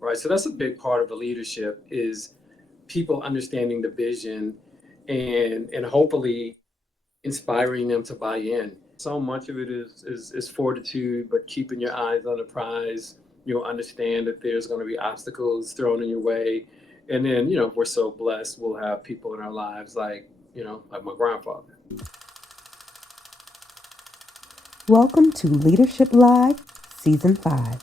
right? So that's a big part of the leadership is people understanding the vision and hopefully inspiring them to buy in. So much of it is fortitude, but keeping your eyes on the prize. You'll understand that there's going to be obstacles thrown in your way. And then, if we're so blessed, we'll have people in our lives like my grandfather. Welcome to Leadership Live, Season 5.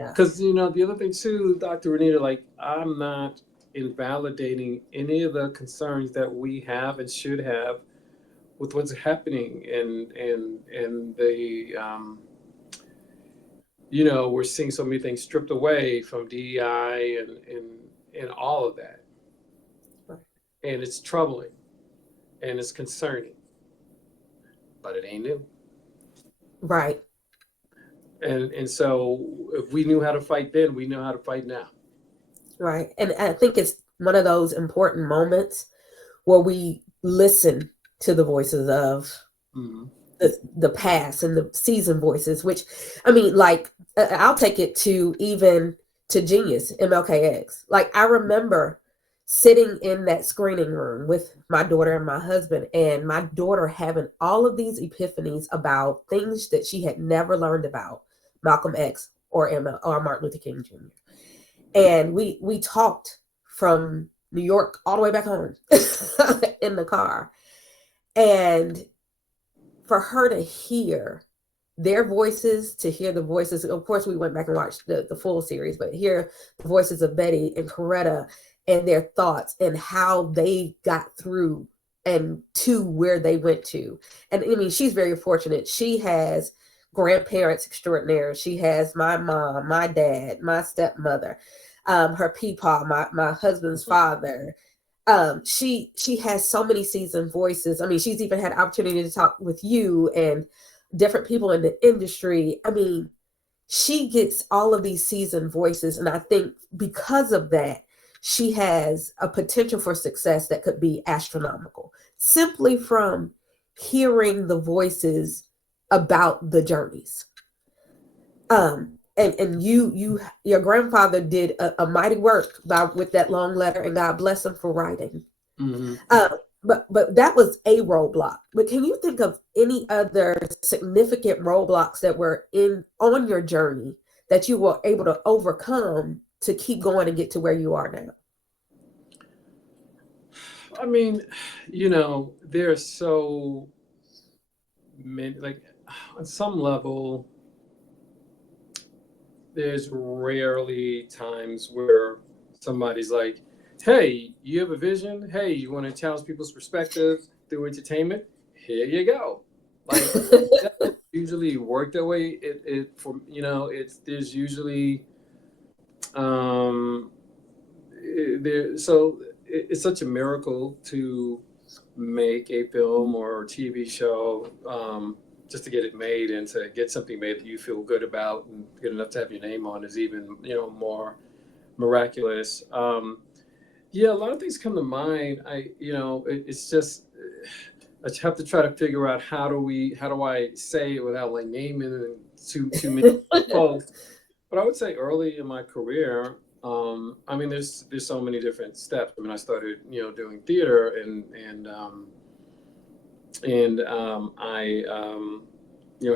Yeah. Because, the other thing too, Dr. Renita, like I'm not invalidating any of the concerns that we have and should have with what's happening and the we're seeing so many things stripped away from DEI and all of that. And it's troubling and it's concerning, but it ain't new. Right. And so if we knew how to fight then, we know how to fight now. Right. And I think it's one of those important moments where we listen to the voices of Mm-hmm. the past and the seasoned voices, which, I mean, like, I'll take it to even to Genius, MLKX. Like, I remember sitting in that screening room with my daughter and my husband, and my daughter having all of these epiphanies about things that she had never learned about Malcolm X or Martin Luther King Jr. And we talked from New York all the way back home in the car. And for her to hear their voices, to hear the voices, of course, we went back and watched the full series, but hear the voices of Betty and Coretta and their thoughts and how they got through and to where they went to. And I mean, she's very fortunate. She has grandparents extraordinaire. She has my mom, my dad, my stepmother, her peepaw, my husband's father. She has so many seasoned voices. I mean, she's even had opportunity to talk with you and different people in the industry. I mean, she gets all of these seasoned voices, and I think because of that, she has a potential for success that could be astronomical simply from hearing the voices about the journeys. And your grandfather did a mighty work with that long letter, and God bless him for writing. Mm-hmm. But that was a roadblock. But can you think of any other significant roadblocks that were on your journey that you were able to overcome to keep going and get to where you are now? I mean, there are so many, like on some level, there's rarely times where somebody's like, hey, you have a vision? Hey, you want to challenge people's perspective through entertainment? Here you go. Like that doesn't usually work that way. There's usually it's such a miracle to make a film or TV show, just to get it made and to get something made that you feel good about and good enough to have your name on is even more miraculous. Yeah, a lot of things come to mind. It's just I have to try to figure out how do I say it without like naming too many folks. But I would say early in my career, I mean, there's so many different steps. I mean, I started doing theater and I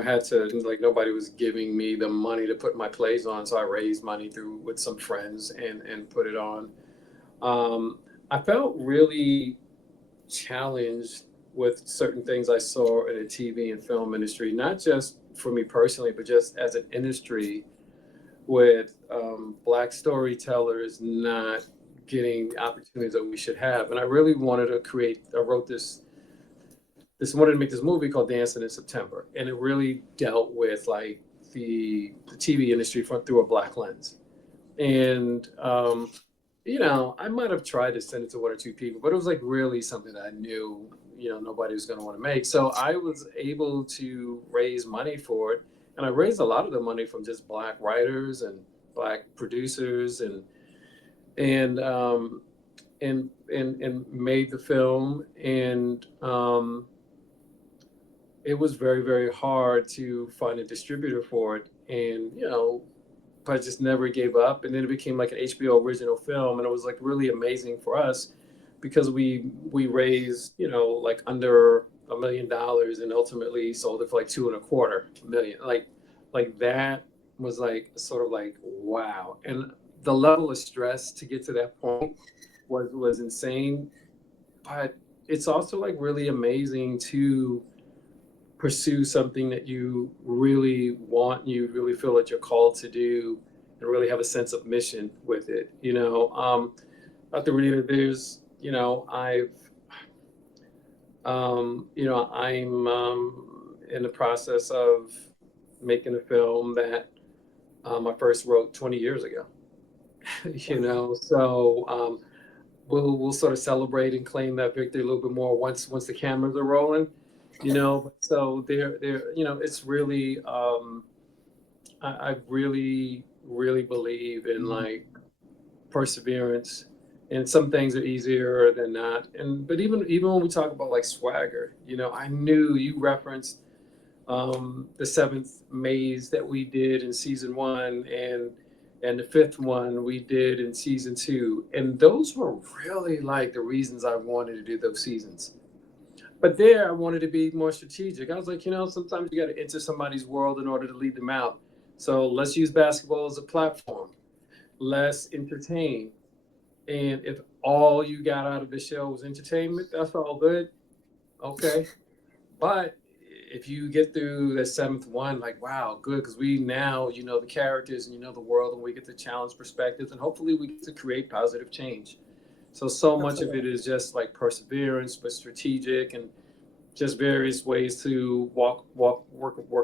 had to, like, nobody was giving me the money to put my plays on, so I raised money with some friends and put it on. I felt really challenged with certain things I saw in the TV and film industry, not just for me personally, but just as an industry, with Black storytellers not getting the opportunities that we should have. And I really wanted to I wrote wanted to make this movie called Dancing in September. And it really dealt with like the TV industry through a Black lens. And, I might have tried to send it to one or two people, but it was like really something that I knew, nobody was going to want to make. So I was able to raise money for it. And I raised a lot of the money from just Black writers and Black producers and made the film. And it was very, very hard to find a distributor for it. And, but I just never gave up. And then it became like an HBO original film, and it was like really amazing for us because we raised, you know, like under $1 million and ultimately sold it for like 2.25 million. Like that was like sort of like wow. And the level of stress to get to that point was insane. But it's also like really amazing to pursue something that you really want, you really feel that you're called to do, and really have a sense of mission with it. Dr. Renita, there's, I'm in the process of making a film that I first wrote 20 years ago. So we'll sort of celebrate and claim that victory a little bit more once the cameras are rolling. So it's really I really believe in like perseverance, and some things are easier than not. But even when we talk about like swagger, I knew you referenced the seventh maze that we did in season 1, and the fifth one we did in season 2, and those were really like the reasons I wanted to do those seasons. But there, I wanted to be more strategic. I was like, sometimes you got to enter somebody's world in order to lead them out. So let's use basketball as a platform. Let's entertain. And if all you got out of the show was entertainment, that's all good. Okay. But if you get through the seventh one, like, wow, good. Because we now, the characters and the world, and we get to challenge perspectives, and hopefully we get to create positive change. So much of it is just like perseverance, but strategic, and just various ways to work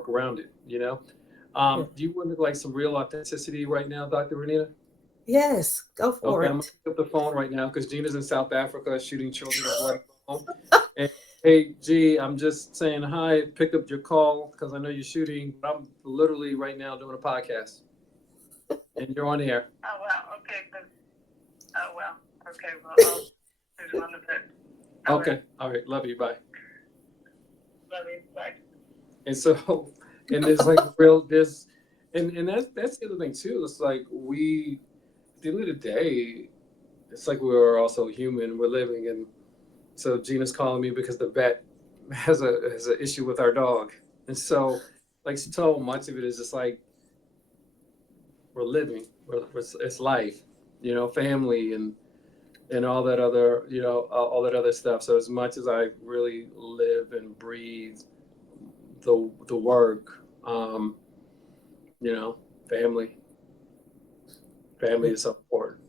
around it. Do you want like some real authenticity right now, Dr. Renita? Yes, go for I'm gonna it. pick up the phone right now because Gina's in South Africa shooting children of blood phone. And hey, G, I'm just saying hi. Pick up your call because I know you're shooting. But I'm literally right now doing a podcast, and you're on air. Oh wow. Okay. Oh well. Okay. Well, there's one of it. Okay. All right. Love you. Bye. Love you. Bye. And so, and there's and that's the other thing too. It's like at the end of the day, it's like we're also human. We're living, and so Gina's calling me because the vet has an issue with our dog, and so like so much of it is just like we're living. It's life, family and all that other all that other stuff. So as much as I really live and breathe the work, family is so important.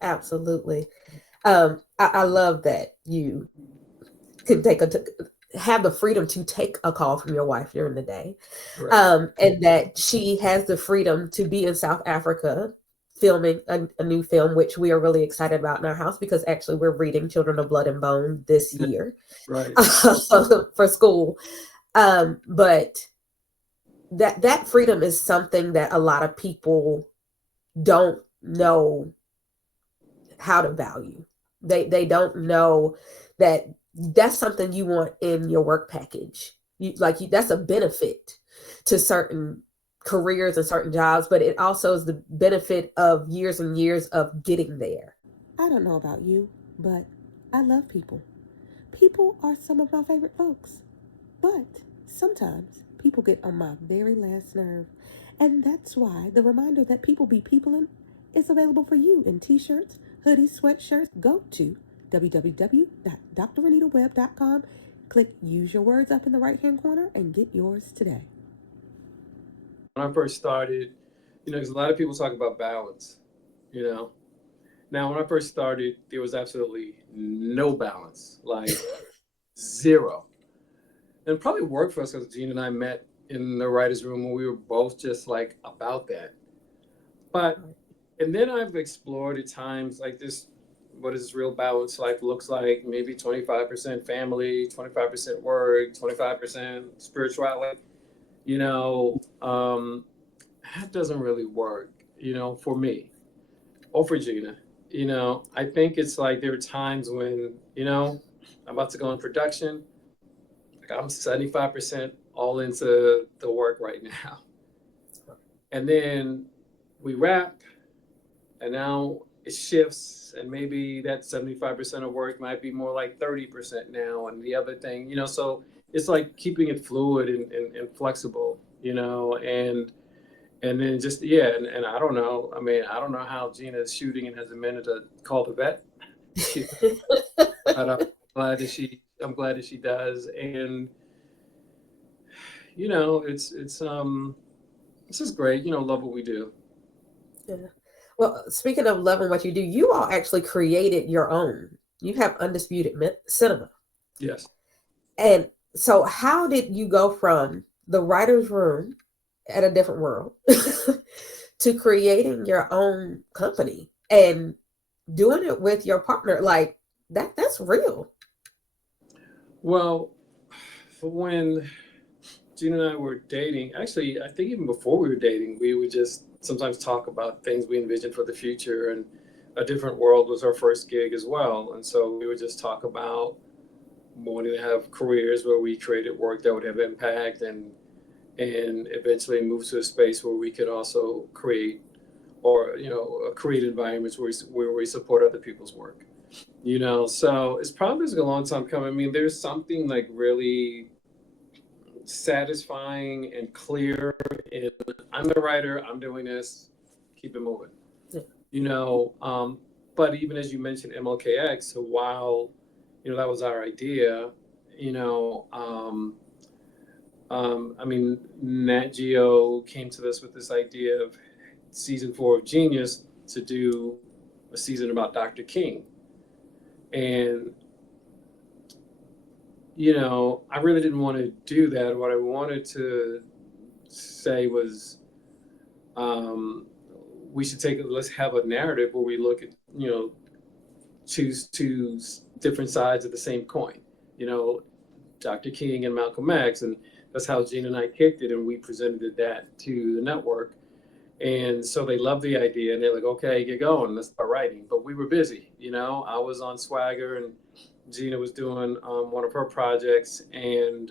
Absolutely. I love that you can have the freedom to take a call from your wife during the day. Right. And that she has the freedom to be in South Africa filming a new film, which we are really excited about in our house because actually we're reading Children of Blood and Bone this year Right. for school. But that freedom is something that a lot of people don't know how to value. They don't know that that's something you want in your work package. That's a benefit to certain careers and certain jobs, but it also is the benefit of years and years of getting there. I don't know about you, but I love people. People are some of my favorite folks. But sometimes people get on my very last nerve. And that's why the reminder that people be peopling is available for you in t-shirts, hoodies, sweatshirts. Go to www.drrenitaweb.com. Click Use Your Words up in the right-hand corner and get yours today. When I first started, because a lot of people talk about balance, Now, when I first started, there was absolutely no balance, like zero. And it probably worked for us because Gina and I met in the writer's room when we were both just like about that. And then I've explored at times like this, what does real balanced life looks like? Maybe 25% family, 25% work, 25% spirituality. That doesn't really work, for me or for Gina. I think it's like there are times when, I'm about to go in production. Like I'm 75% all into the work right now. and then we wrap, and now it shifts, and maybe that 75% of work might be more like 30% now, and the other thing, so it's like keeping it fluid and flexible, and then just, yeah, and I don't know. I mean, I don't know how Gina is shooting and has a minute to call the vet. But I'm glad that she does, and this is great. Love what we do. Yeah. Well, speaking of loving what you do, you all actually created your own. You have Undisputed Cinema. Yes. And so how did you go from the writer's room at a different world to creating your own company and doing it with your partner? Like that's real. Well, for when Gina and I were dating, actually, I think even before we were dating, we would just sometimes talk about things we envisioned for the future, and A Different World was our first gig as well. And so we would just talk about wanting to have careers where we created work that would have impact, and eventually move to a space where we could also create, or create environments where we support other people's work. So it's probably a long time coming. I mean, there's something like really satisfying and clear in, I'm the writer, I'm doing this, keep it moving. Yeah. But even as you mentioned MLKX, so while that was our idea, I mean, Nat Geo came to us with this idea of season 4 of Genius to do a season about Dr. King. And, I really didn't want to do that. What I wanted to say was, we should let's have a narrative where we look at, choose two different sides of the same coin, Dr. King and Malcolm X. And that's how Gina and I kicked it, and we presented that to the network. And so they loved the idea, and they're like, okay, get going, let's start writing. But we were busy, I was on Swagger, and Gina was doing one of her projects. And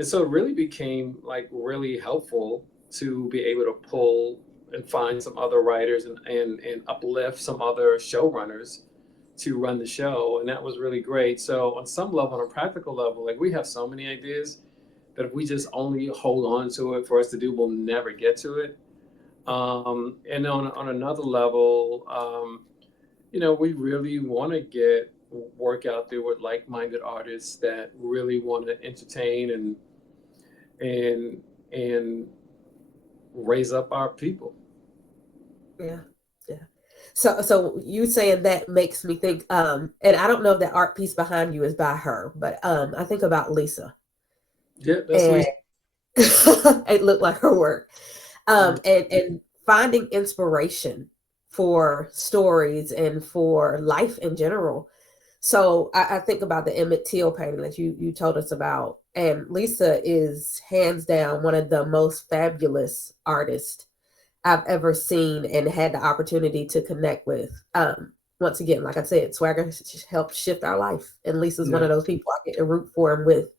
so it really became like really helpful to be able to pull and find some other writers and uplift some other showrunners to run the show. And that was really great. So on some level, on a practical level, like we have so many ideas that if we just only hold on to it for us to do, we'll never get to it. And on another level, we really want to get work out there with like-minded artists that really want to entertain and raise up our people. Yeah. Yeah. So you saying that makes me think, and I don't know if that art piece behind you is by her, but I think about Lisa. Yeah, that's And Lisa. it looked like her work. And finding inspiration for stories and for life in general. So I think about the Emmett Till painting that you told us about. And Lisa is hands down one of the most fabulous artists I've ever seen and had the opportunity to connect with. Once again, like I said, Swagger helped shift our life. And Lisa's one of those people I get to root for and with.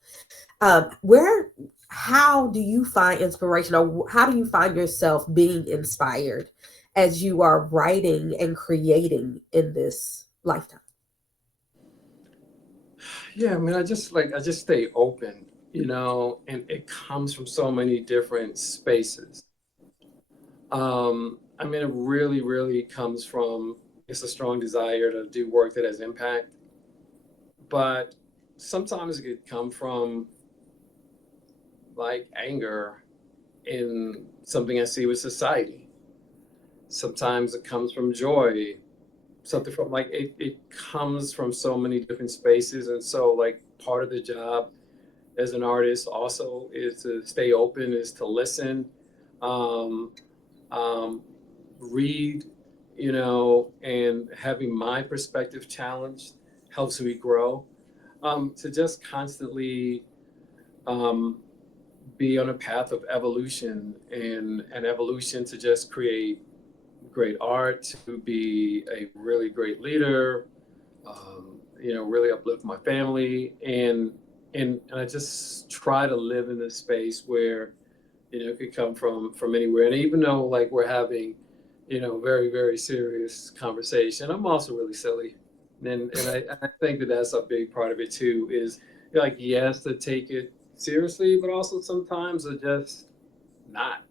How do you find inspiration, or how do you find yourself being inspired as you are writing and creating in this lifetime? Yeah, I mean, I just stay open, and it comes from so many different spaces. I mean, it really, really comes from, it's a strong desire to do work that has impact, but sometimes it could come from like anger in something I see with society. Sometimes it comes from joy, something from like, it comes from so many different spaces. And so like part of the job as an artist also is to stay open, is to listen, read, and having my perspective challenged helps me grow. To just constantly be on a path of evolution, and evolution to just create great art, to be a really great leader, really uplift my family. And I just try to live in this space where, It could come from anywhere. And even though like we're having, very, very serious conversation, I'm also really silly. And I think that that's a big part of it too, is like, yes, to take it seriously, but also sometimes to just not,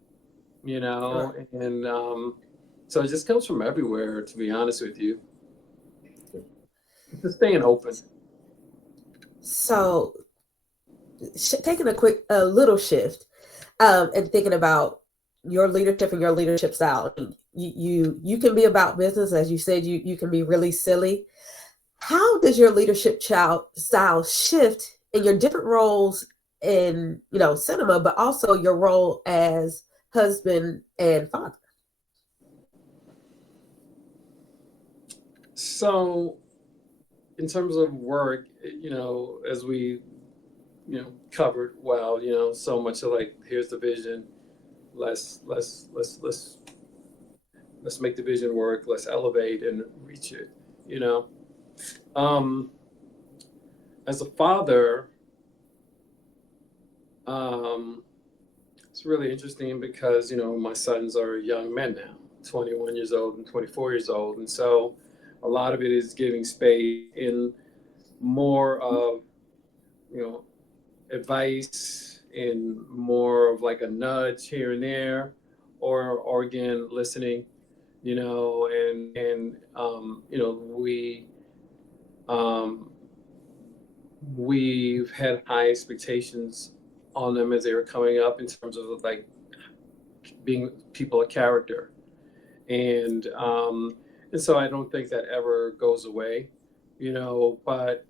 Right. and so it just comes from everywhere, to be honest with you. Just staying open. So taking a little shift, and thinking about your leadership and your leadership style. You can be about business, as you said. You can be really silly. How does your leadership style shift in your different roles in cinema, but also your role as husband and father? So in terms of work, as we, covered well, so much of like, here's the vision, let's make the vision work, let's elevate and reach it, you know. Um, as a father, it's really interesting because, my sons are young men now, 21 years old and 24 years old. And so a lot of it is giving space in more of, advice and more of like a nudge here and there, or again, listening, um, we've had high expectations on them as they were coming up in terms of like being people of character, and so I don't think that ever goes away, but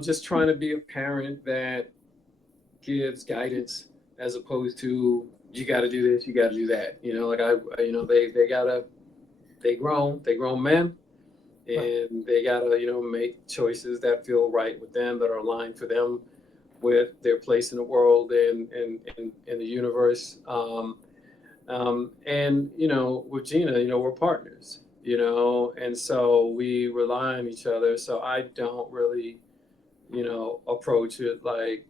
just trying to be a parent that gives guidance as opposed to you got to do this, you got to do that. Like they grown men, and they gotta make choices that feel right with them, that are aligned for them with their place in the world and in the universe. And with Gina, we're partners. And so we rely on each other. So I don't really approach it like,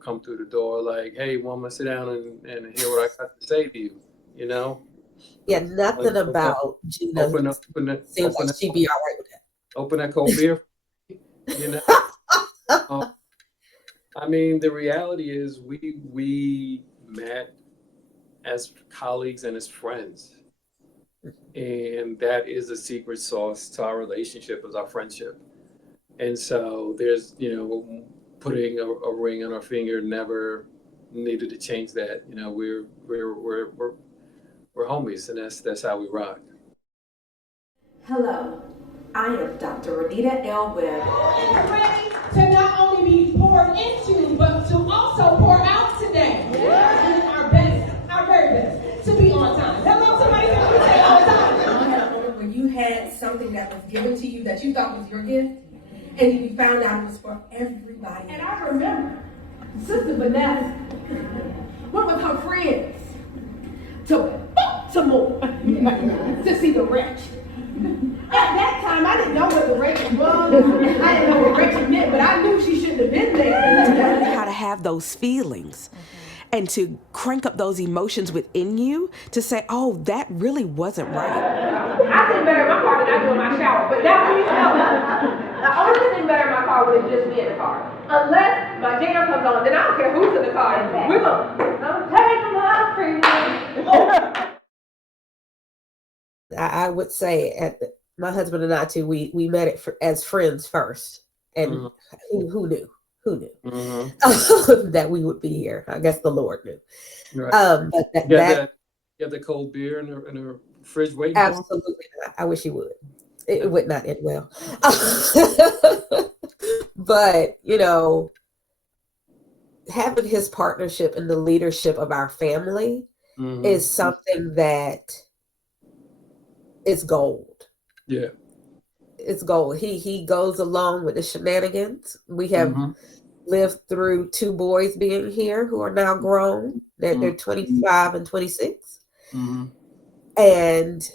come through the door like, hey, woman, sit down and hear what I got to say to you, Yeah, like, nothing about Gina open seems like she'd be all right with open that cold beer, you know. Um, I mean, the reality is we met as colleagues and as friends, and that is the secret sauce to our relationship, is our friendship. And so there's, putting a ring on our finger never needed to change that. We're homies, and that's how we rock. Hello, I am Dr. Renita L. Webb. Are ready to not only be poured into, but to also pour out today? Yeah. Do our best, our very best, to be on time. Hello, somebody can say on time. I had a moment where you had something that was given to you that you thought was your gift, and you found out it was for everybody. And I remember Sister Vanessa went with her friends to Baltimore to see the wretch. At that time, I didn't know what the wretch was. I didn't know what wretch meant, but I knew she shouldn't have been there. Learning how to have those feelings and to crank up those emotions within you to say, oh, that really wasn't right. I sit better in my car than I do in my shower, but that when you tell me, the only thing better in my car would just be in the car. Unless my jam comes on, then I don't care who's in the car. We're going to take my freedom. I would say my husband and I too, we met it as friends first, and who knew that we would be here? I guess the Lord knew. Right. But You have the cold beer in the fridge waiting. Absolutely not. I wish he would. It would not end well. But having his partnership in the leadership of our family is something that is gold. Yeah. It's gold. He goes along with the shenanigans. We have lived through two boys being here who are now grown. They're 25 and 26. And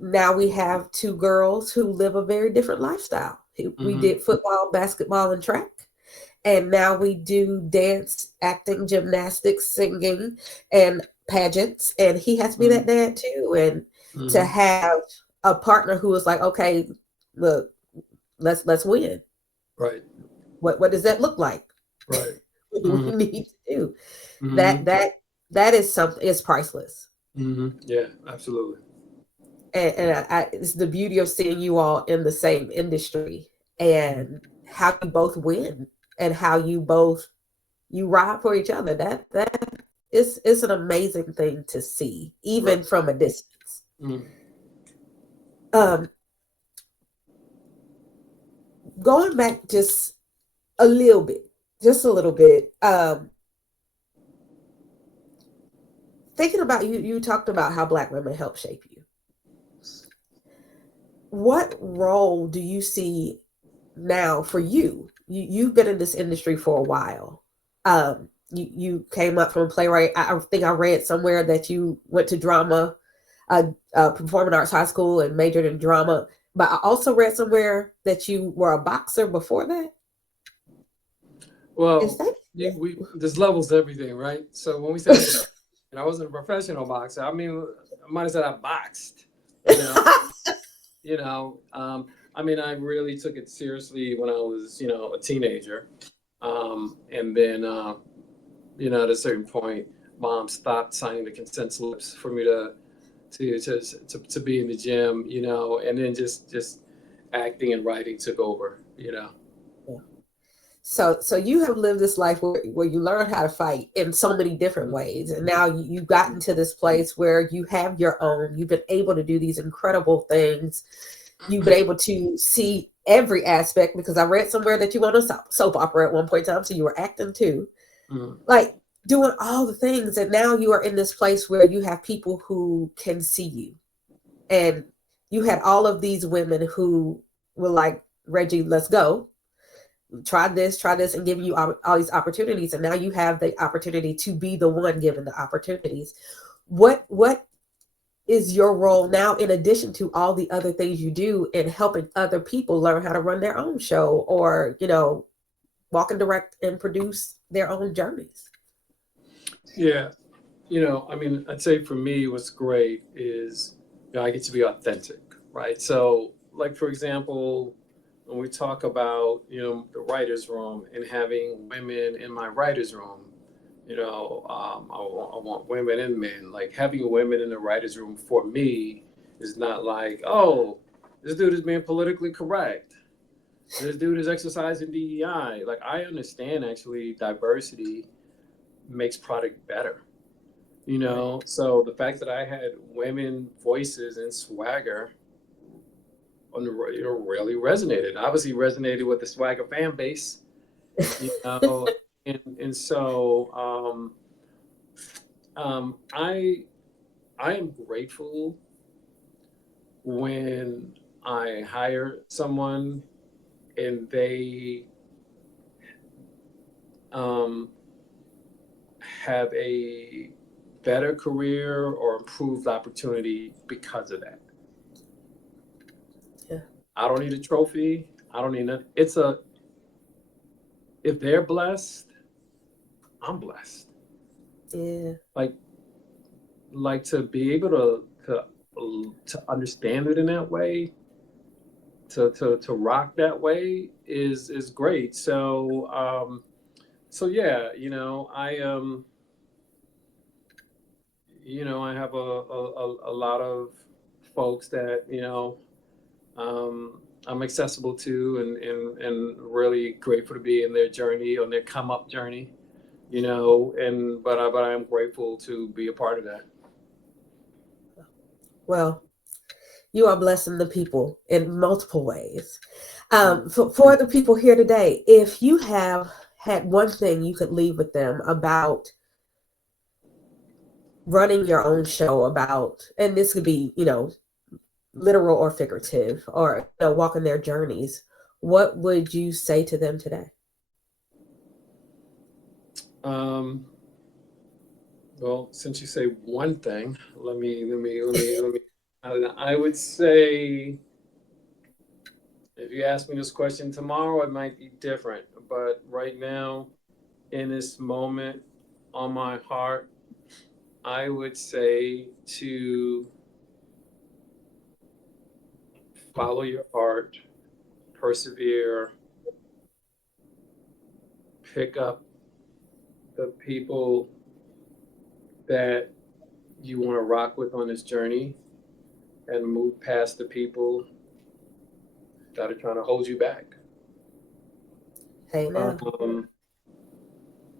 now we have two girls who live a very different lifestyle. We did football, basketball, and track. And now we do dance, acting, gymnastics, singing, and pageants. And he has to be that dad too. And to have a partner who is like, okay, look, let's win. Right. What does that look like? Right. What do we need to do? Mm-hmm. That is something, it's priceless. Mm-hmm. Yeah, absolutely. And it's the beauty of seeing you all in the same industry and how you both win and how you ride for each other. That is an amazing thing to see, even from a distance. Going back just a little bit, thinking about you talked about how Black women help shape you. What role do you see now for you? You've been in this industry for a while. You came up from a playwright. I think I read somewhere that you went to drama, performing arts high school and majored in drama. But I also read somewhere that you were a boxer before that. Well, there's levels to everything, right? So when we said, and I wasn't a professional boxer, I mean, I might have said I boxed. I mean, I really took it seriously when I was, a teenager. And then, at a certain point, Mom stopped signing the consent slips for me to be in the gym, and then just acting and writing took over, Yeah. So you have lived this life where you learn how to fight in so many different ways. And now you've gotten to this place where you have your own, you've been able to do these incredible things. You've been able to see every aspect, because I read somewhere that you were on a soap opera at one point in time. So you were acting too, like doing all the things. And now you are in this place where you have people who can see you. And you had all of these women who were like, Reggie, let's go. Try this, and giving you all these opportunities. And now you have the opportunity to be the one given the opportunities. What is your role now, in addition to all the other things you do, in helping other people learn how to run their own show, or, walk and direct and produce their own journeys? Yeah. I mean, I'd say for me, what's great is, I get to be authentic, right? So, like, for example, when we talk about, the writer's room and having women in my writer's room, I want women and men. Like, having women in the writer's room for me is not like, oh, this dude is being politically correct. This dude is exercising DEI. Like, I understand, actually, diversity makes product better. So the fact that I had women voices and swagger on the radio really resonated. Obviously resonated with the swagger fan base, and so I am grateful when I hire someone and they have a better career or improved opportunity because of that. I don't need a trophy. I don't need nothing. If they're blessed, I'm blessed. Yeah. Like to be able to understand it in that way, to rock that way is great. So yeah, I have a lot of folks that, I'm accessible to and really grateful to be in their journey, on their come up journey, but I am grateful to be a part of that. Well, you are blessing the people in multiple ways. For the people here today, if you have had one thing you could leave with them about running your own show, and this could be, literal or figurative, or walking their journeys, what would you say to them today? Well, since you say one thing, let me I would say, if you ask me this question tomorrow, it might be different, but right now, in this moment, on my heart, I would say to follow your heart, persevere, pick up the people that you want to rock with on this journey, and move past the people that are trying to hold you back. Hey now.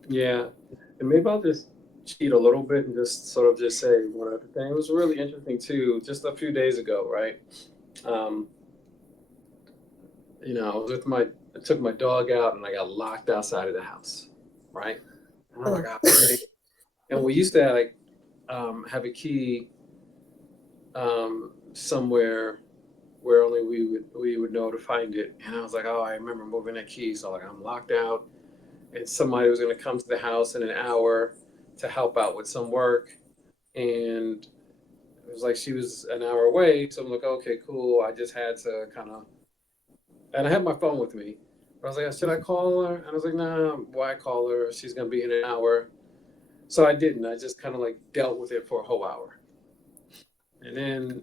Yeah, and maybe I'll just cheat a little bit and just sort of just say one other thing. It was really interesting too, just a few days ago, right? I was I took my dog out and I got locked outside of the house, right? And I'm like, and we used to have a key somewhere where only we would know to find it. And I was like, oh, I remember moving that key. So like I'm locked out, and somebody was going to come to the house in an hour to help out with some work. And it was like she was an hour away. So I'm like, okay, cool. I just had to and I had my phone with me. But I was like, should I call her? And I was like, nah, why call her? She's going to be in an hour. So I didn't. I just kind of like dealt with it for a whole hour. And then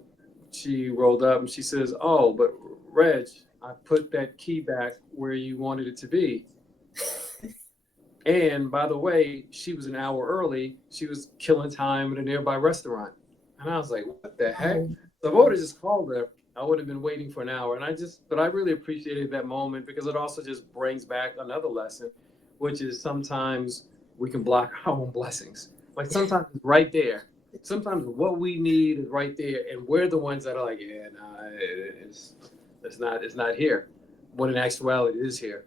she rolled up and she says, oh, but Reg, I put that key back where you wanted it to be. And by the way, she was an hour early. She was killing time at a nearby restaurant. And I was like, what the heck? So if I would have just called her, I would have been waiting for an hour. But I really appreciated that moment, because it also just brings back another lesson, which is sometimes we can block our own blessings. Like sometimes it's right there. Sometimes what we need is right there, and we're the ones that are like, yeah, nah, it's not here. When in actuality, it is here.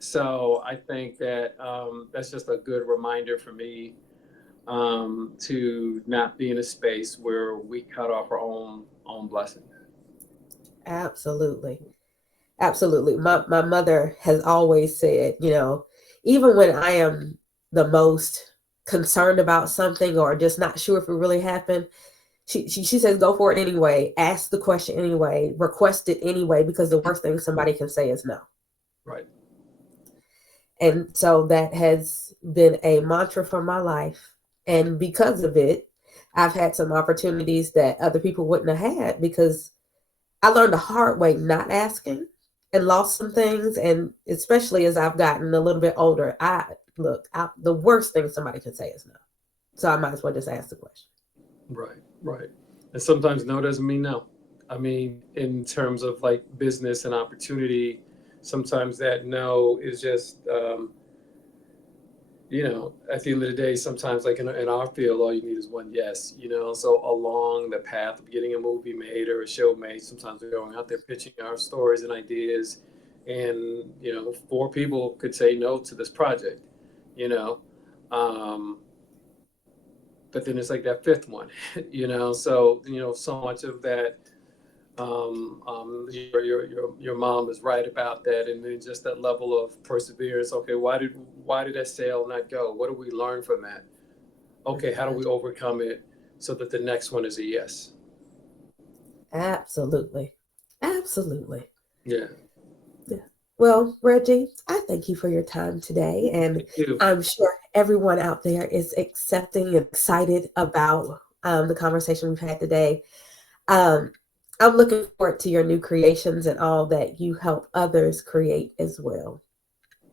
So I think that that's just a good reminder for me to not be in a space where we cut off our own blessings. Absolutely. Absolutely. My mother has always said, even when I am the most concerned about something or just not sure if it really happened, she says, go for it anyway, ask the question anyway, request it anyway, because the worst thing somebody can say is no. Right. And so that has been a mantra for my life. And because of it, I've had some opportunities that other people wouldn't have had, because I learned the hard way not asking and lost some things. And especially as I've gotten a little bit older, the worst thing somebody can say is no. So I might as well just ask the question. Right. And sometimes no doesn't mean no. I mean, in terms of like business and opportunity, sometimes that no is just, at the end of the day, sometimes like in our field, all you need is one yes, so along the path of getting a movie made or a show made, sometimes we're going out there pitching our stories and ideas, and, 4 people could say no to this project, but then it's like that 5th one, so, so much of that, your mom is right about that, and then just that level of perseverance. Okay, why did that sale not go? What do we learn from that? Okay, how do we overcome it so that the next one is a yes? Absolutely. Yeah. Well, Reggie, I thank you for your time today, and I'm sure everyone out there is accepting and excited about the conversation we've had today. I'm looking forward to your new creations and all that you help others create as well.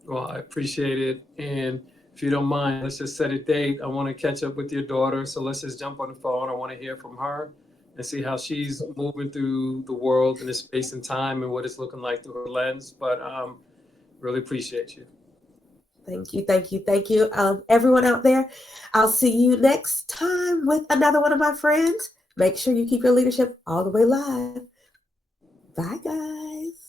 Well, I appreciate it. And if you don't mind, let's just set a date. I want to catch up with your daughter. So let's just jump on the phone. I want to hear from her and see how she's moving through the world in this space and time and what it's looking like through her lens. But really appreciate you. Thank you. Everyone out there, I'll see you next time with another one of my friends. Make sure you keep your leadership all the way live. Bye, guys.